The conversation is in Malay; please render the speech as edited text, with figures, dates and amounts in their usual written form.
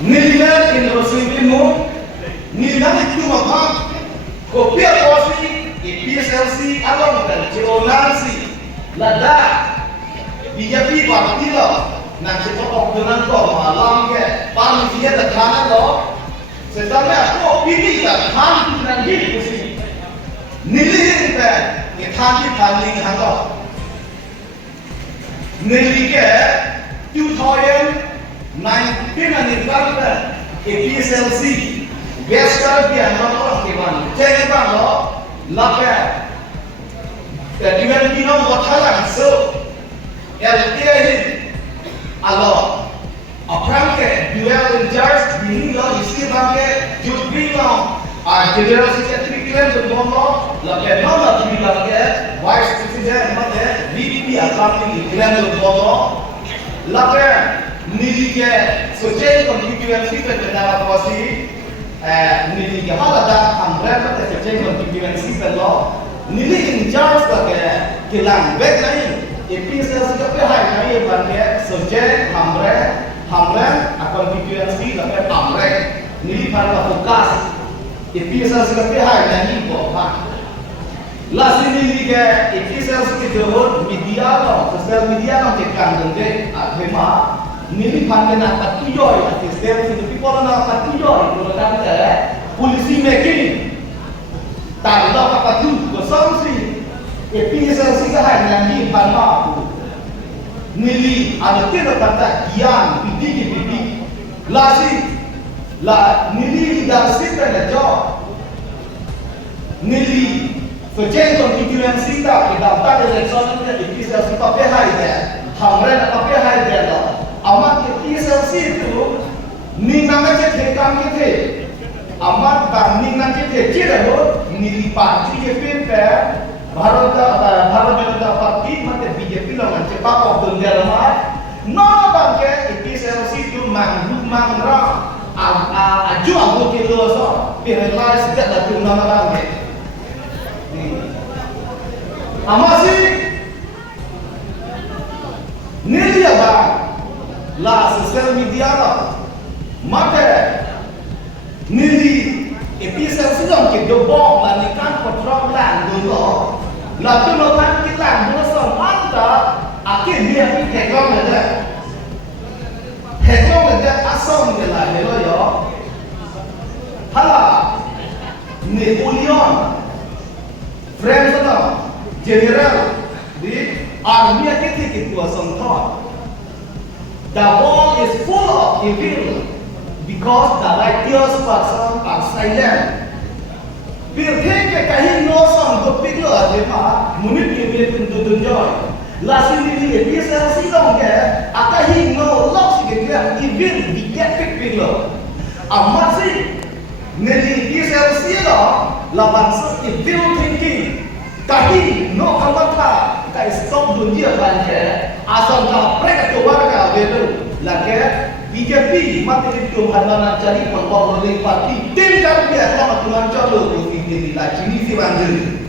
Nilihat in Roslimu, nilihat itu maka kopi aposi, PSLC, alam dan Cilonasi, lada, BJP parti lo, nanti pokok dengan kau malam ke, panitia terkana lo, setelah aku pilih terkan nanti kusi, nilihat ke, kita paling hangat, nilihat 1995 PSLC Western dia nomor kiman jangan banglo lapar dan di nomor thalang so LTA alo apram ke dual in charge ini lo iski bangke jutri lo general secretary klan to nomor lapar nomor di bangke vice president mate VP accounting klan to nomor lapar nilige social constituency ke negara kuasi nilige halada hamran ke social constituency ke lo nilige in charge ke kilang back lain PSLC ke pihak lain bangke social hamran constituency ke hamran nilige pada fokus PSLC ke pihak lain bohong last nilige PSLC ke jauh media lo sosial media lo cekan denge agama nili panggil nak tujuh, sistem itu people nak tujuh, kalau kata polisi making, tak ada apa tu, kosong sih, PSLC kan yang ni panggil, nili ada tidak kata gian, bidik, lasi, nili dah siapa nak job, nili kerja constituency tak, kita tak election ni, PSLC pakai high dia, hamran pakai high dia lah. Amat PSLC itu ningan je kam ke amat bang ningan je lo nili parti je pe Bharat Janata Party mate BJP lo ngan cepak of dunia lemah no bang ke PSLC itu mangra aju aku kilo so penilai sejak dari nama bang amat sih nili abang la sosial media lah, maka nili PSLC dong kita bom lah ni kan kontrol lang dulu, lalu nokan kita lang dulu semata, akhir dia ni heklong ada asam dia lah, hello yo, hala Napoleon, French dong, general di army kita asam thought. The world is full of evil because the righteous person are silent. फिर ठीक है कहीं know some तो पिघलो आते माँ मुनित के लिए तुम तो जोय लास्ट में ये PSLC लोग के आता ही नो लॉक्स के लिए evil बिगेट पिघलो अम्मा से नेली PSLC लोग लाभांश evil thinking kaki no kamata kai stop dunia banyak asal kau mereka keluarga betul lagi BJP mati itu hadapan cari pembawa parti tim kan dia sama tuan calon ini lagi ini si banjir